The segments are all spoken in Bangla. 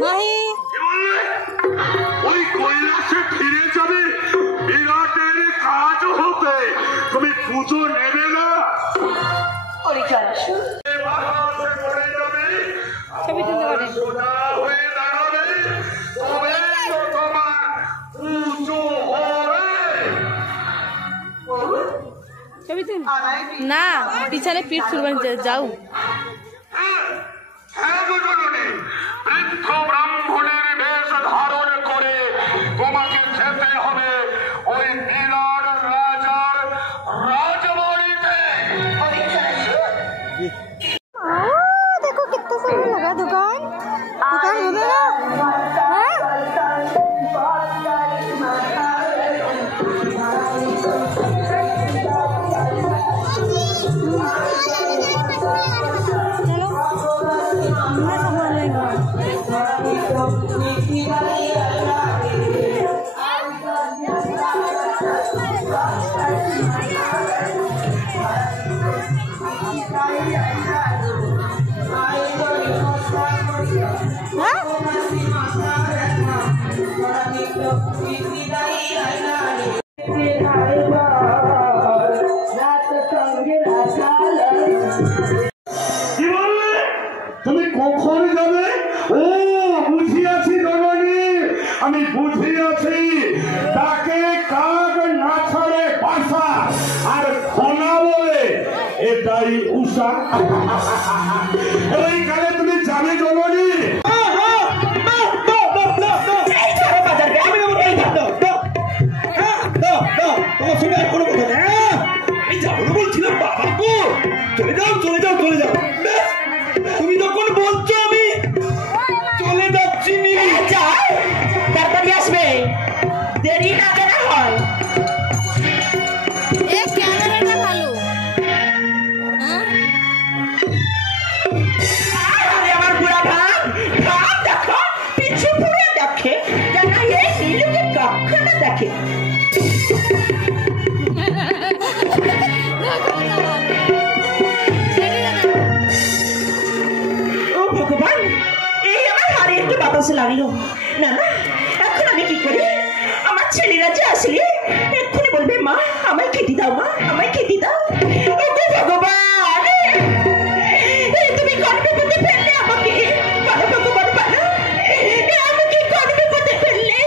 नहीं ওই কৈলাসে ফিরে যাবে বিরাটের কাজ হতে তুমি পুজো নেবে না ছবি তুলতে পারে ছবি তুল না পিছনে পিঠ তুলবেন যাও ব্রাহ্মণের বেশ ধারণ করে তোমাকে যেতে হবে ওই বিরাট রাজার রাজবাড়িতে। देखो कितना सुंदर लगा दुकान दुकान তুমি কখন যাবে? ও বুঝিয়াছি রমণী, আমি বুঝিয়াছি তাকে কাক না ছাড়ে বাসা আর খোনা বলে এটাই উষা। ওইখানে তুমি যাবে রমণী? বলছিলাম বাবা গো চলে যাও চলে যাও চলে যাও। তুমি যখন বলছো আমি চলে যাচ্ছি। তাড়াতাড়ি আসবে, দেরি না কেনা হয়। ক্যামেরাটা ভালো আমার বুড়া ভাই ভাব দেখো পিছু ঘুরে দেখে যেন এই নীলুকে কখনো দেখে। বাতাসে লাগলো না না, এখন আমি কি করি? আমার ছেলেরা যে আসলে এক্ষুনি বলবে মা আমায় খেতে দাও, মা আমায় খেতে দাও। ভগবান তুমি কোন বিপদে ফেললে আমাকে, বলো ভগবান বলো আমি কি কোন বিপদে ফেললে?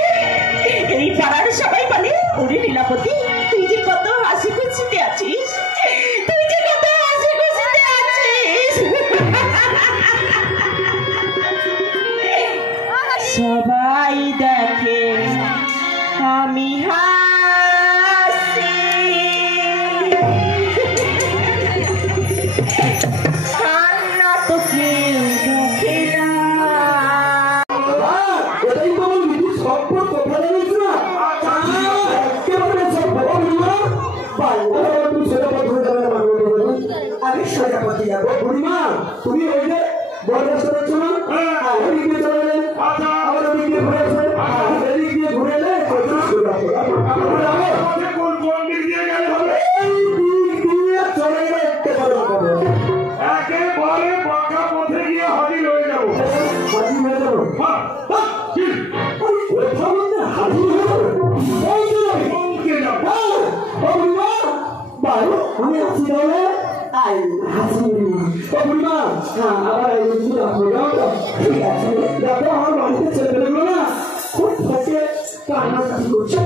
এই পাড়ার সবাই বলে ওরে লীলাপতি তুই যে কত হাসি খুশিতে আছিস, তুই যে কত হাসি খুশিতে আছিস। সবাই দেখে আমি হাসি, কান্না তো কেউ দেখে না। এটাই তো আমার নিজের সম্পদ কথা জানিস না? একেবারে সব তুমি সোজা পথে যাবে না? আমি সোজা পথে যাবো। বুড়িমা তুমি ওই যে বড় রাস্তা না ওইদিকে চলে গেলে আবার ওইদিকে ঘুরে আসবে, এদিকে ঘুরে এলে কোন দিক দিয়ে গেলে হবে? এই দিক দিয়ে চলে গেলে একেবারে বাঁকা পথে গিয়ে হাজির হয়ে যাবো। হাজির হয়ে যাবো? আমি আসছি তাহলে আবার ঠিক আছে দেখো আমার বাড়িতে ছেলে পেলে না খুব কান্নাকাটি করছে।